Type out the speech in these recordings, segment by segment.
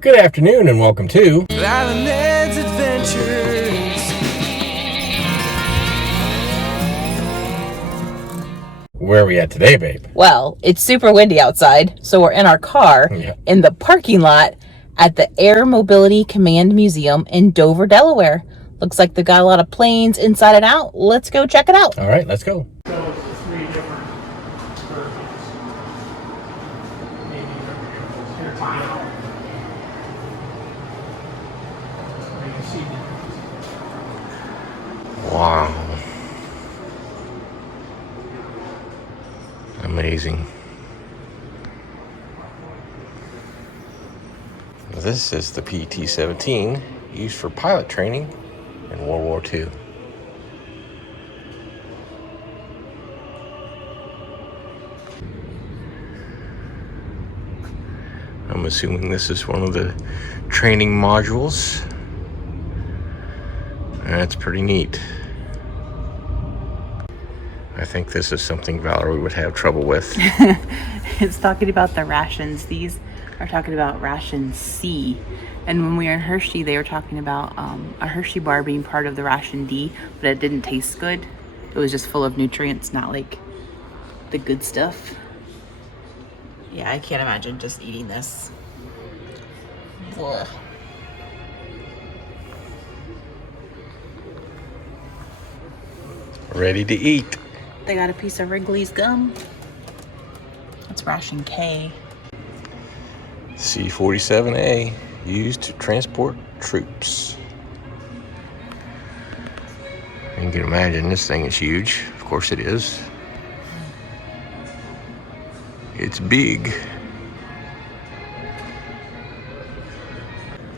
Good afternoon and welcome to Island Ed's Adventures. Where are we at today, babe? Well, it's super windy outside, so we're in our car in the parking lot at the Air Mobility Command Museum in Dover, Delaware. Looks like they've got a lot of planes inside and out. Let's go check it out. All right, let's go. So it's the three different versions. Maybe here now. So you can see the Wow. Amazing. This is the PT-17 used for pilot training in World War II. I'm assuming this is one of the training modules. That's pretty neat. I think this is something Valerie would have trouble with. It's talking about the rations. These are talking about ration C. And when we were in Hershey, they were talking about a Hershey bar being part of the ration D, but it didn't taste good. It was just full of nutrients, not like the good stuff. Yeah, I can't imagine just eating this. Ugh. Ready to eat. They got a piece of Wrigley's gum. That's ration K. C-47A, used to transport troops. You can imagine this thing is huge. Of course it is. It's big.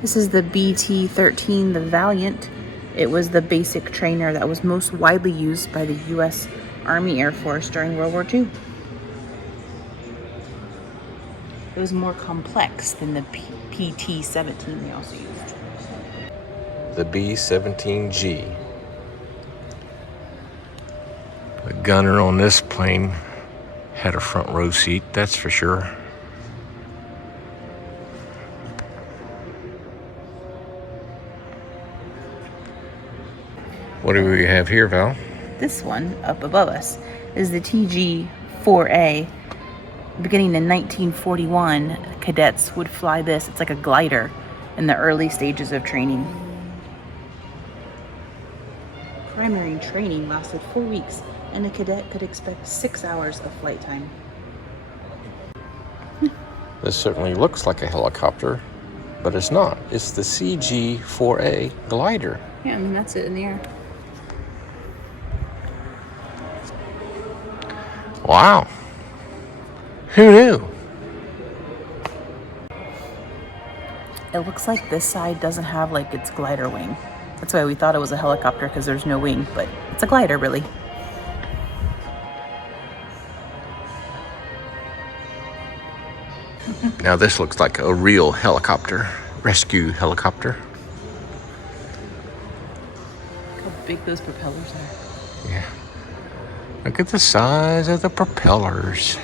This is the BT-13, the Valiant. It was the basic trainer that was most widely used by the U.S. Army Air Force during World War II. It was more complex than the PT-17 they also used. The B-17G. The gunner on this plane had a front row seat, that's for sure. What do we have here, Val? This one up above us is the TG-4A. Beginning in 1941, cadets would fly this. It's like a glider in the early stages of training. Primary training lasted 4 weeks, and a cadet could expect 6 hours of flight time. This certainly looks like a helicopter, but it's not. It's the CG-4A glider. Yeah, I mean, that's it in the air. Wow. Who knew? It looks like this side doesn't have like its glider wing. That's why we thought it was a helicopter, because there's no wing, but it's a glider really. Now this looks like a real helicopter, rescue helicopter. Look how big those propellers are. Yeah. Look at the size of the propellers.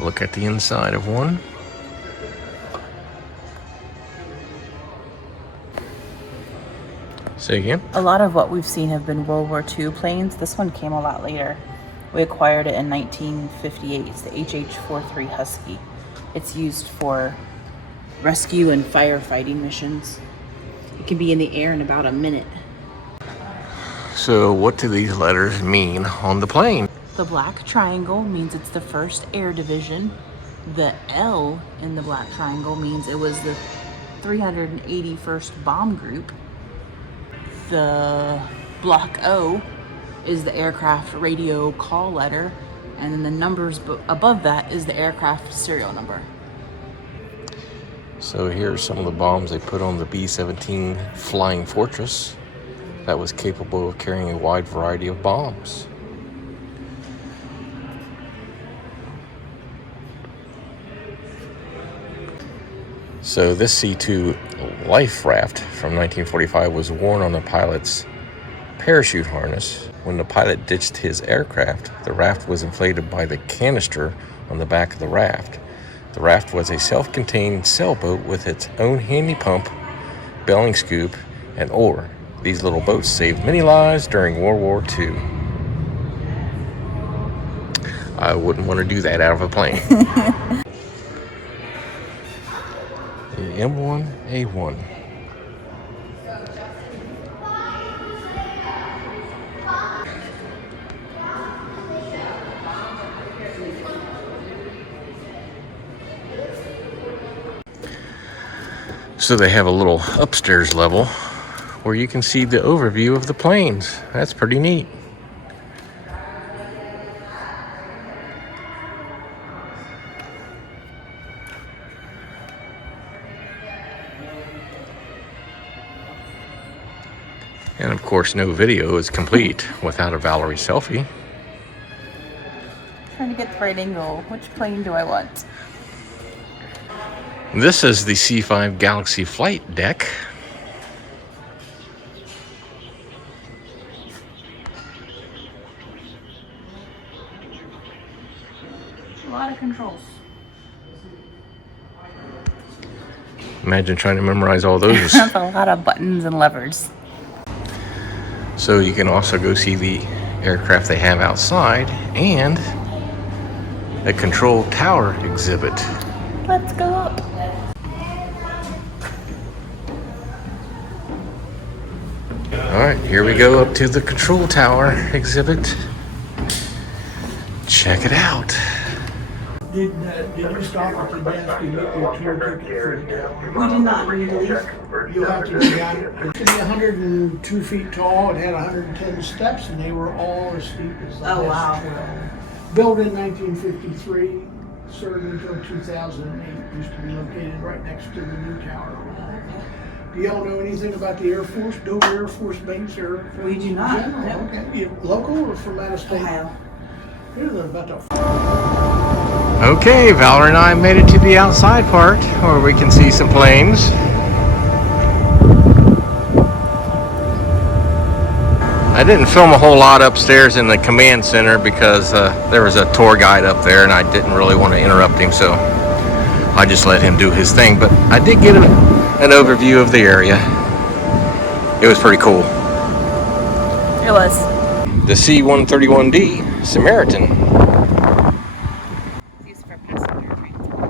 Look at the inside of one. Say again? A lot of what we've seen have been World War II planes. This one came a lot later. We acquired it in 1958. It's the HH-43 Husky. It's used for rescue and firefighting missions. It can be in the air in about a minute. So what do these letters mean on the plane? The black triangle means it's the 1st Air Division. The L in the black triangle means it was the 381st Bomb Group. The block O is the aircraft radio call letter, and then the numbers above that is the aircraft serial number. So here's some of the bombs they put on the B-17 Flying Fortress that was capable of carrying a wide variety of bombs. So this C-2 life raft from 1945 was worn on the pilot's parachute harness When the pilot ditched his aircraft, the raft was inflated by the canister on the back of the raft. The raft was a self-contained sailboat with its own handy pump, bailing scoop, and oar. These little boats saved many lives during World War II. I wouldn't want to do that out of a plane. The M1A1. So they have a little upstairs level where you can see the overview of the planes. That's pretty neat. And of course, no video is complete without a Valerie selfie. Trying to get the right angle. Which plane do I want? This is the C5 Galaxy flight deck. A lot of controls. Imagine trying to memorize all those. That's a lot of buttons and levers. So you can also go see the aircraft they have outside and a control tower exhibit. Let's go up. All right, here we go up to the control tower exhibit. Check it out. Did you stop at the desk and get your tour ticket for the tower? We did not need to leave. You'll have to go down. It's gonna be 102 feet tall. It had 110 steps, and they were all as steep as the Oh, last wow. 12. Built in 1953, served until 2008. Used to be located right next to the new tower. Do y'all know anything about the Air Force, Dover Air Force Base? Or We do not. General? No. Okay. You local or from out of state? Ohio. Here's about the Okay, Valerie and I made it to the outside part where we can see some planes. I didn't film a whole lot upstairs in the command center because there was a tour guide up there and I didn't really want to interrupt him, so I just let him do his thing. But I did get an overview of the area. It was pretty cool. It was. The C-131D Samaritan. Used for passenger transport.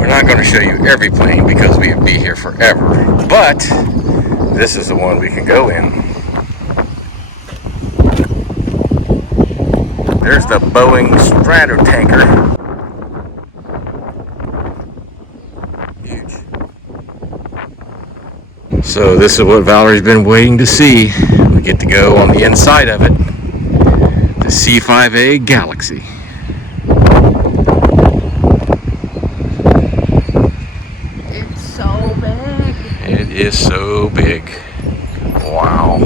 We're not going to show you every plane because we'd be here forever, but this is the one we can go in. There's the Boeing Stratotanker. Huge. So this is what Valerie's been waiting to see. We get to go on the inside of it. The C5A Galaxy. It's so big. It is so big. Wow.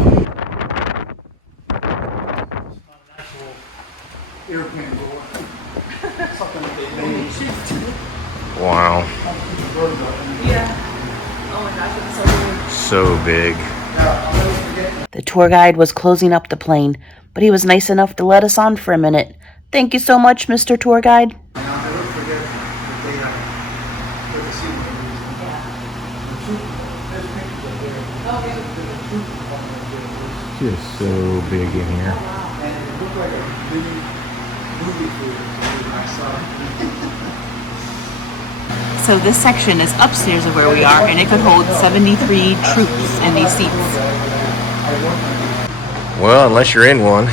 airplane door. Something that they made. Wow. Yeah. Oh my gosh, it's so big. So big. The tour guide was closing up the plane, but he was nice enough to let us on for a minute. Thank you so much, Mr. Tour Guide. And I'll never forget that they put the seat in the there's pictures up there. There's a troop compartment up there. Just so big in here. And it looked like a big movie theater. I saw it. So this section is upstairs of where we are, and it could hold 73 troops in these seats. Well, unless you're in one,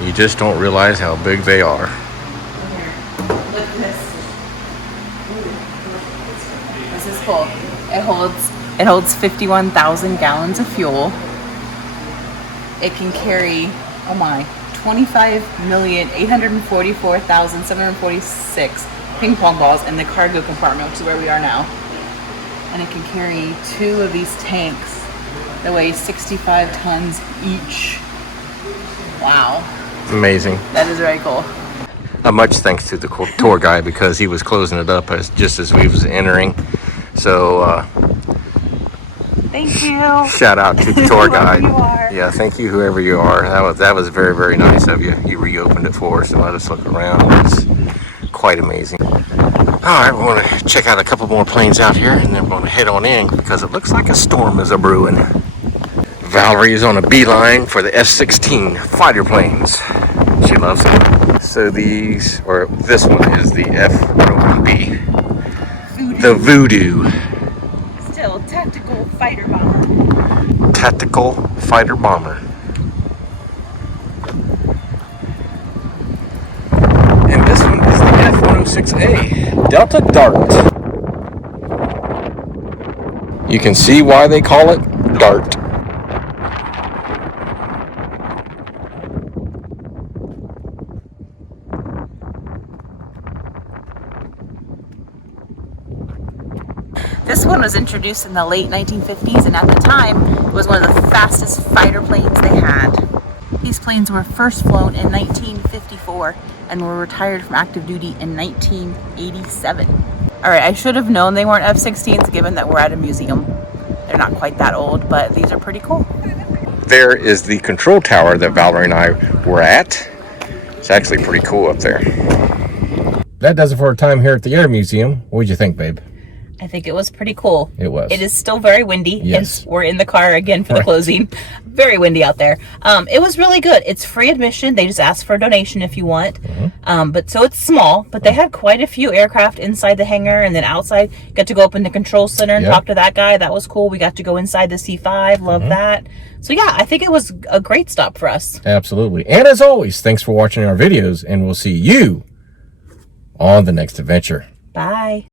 you just don't realize how big they are. Look at this. This is full. It holds 51,000 gallons of fuel. It can carry, 25,844,746 ping pong balls in the cargo compartment, which is where we are now. And it can carry 2 of these tanks that weigh 65 tons each. Wow. Amazing. That is very cool. A much thanks to the tour guide because he was closing it up just as we was entering. So Thank you. shout out to the tour guide. Whoever you are. Yeah, thank you, whoever you are. That was very, very nice of you. You reopened it for us and let us look around. It's quite amazing. All right, we're going to check out a couple more planes out here, and then we're going to head on in because it looks like a storm is a-brewing. Valerie is on a beeline for the F-16 fighter planes. She loves them. So this one is the F-1B. The Voodoo. Still, tactical fighter bomber. Tactical fighter bomber. And this one is the F-106A Delta Dart. You can see why they call it Dart. This one was introduced in the late 1950s, and at the time, it was one of the fastest fighter planes they had. These planes were first flown in 1954 and were retired from active duty in 1987. All right, I should have known they weren't F-16s given that we're at a museum. They're not quite that old, but these are pretty cool. There is the control tower that Valerie and I were at. It's actually pretty cool up there. That does it for our time here at the Air Museum. What did you think, babe? I think it was pretty cool. It was. It is still very windy. Yes. And we're in the car again for the closing. Very windy out there. It was really good. It's free admission. They just ask for a donation if you want. But so it's small, but they had quite a few aircraft inside the hangar, and then outside. Got to go up in the control center and talk to that guy. That was cool. We got to go inside the C5. Love that. So yeah, I think it was a great stop for us. Absolutely. And as always, thanks for watching our videos, and we'll see you on the next adventure. Bye.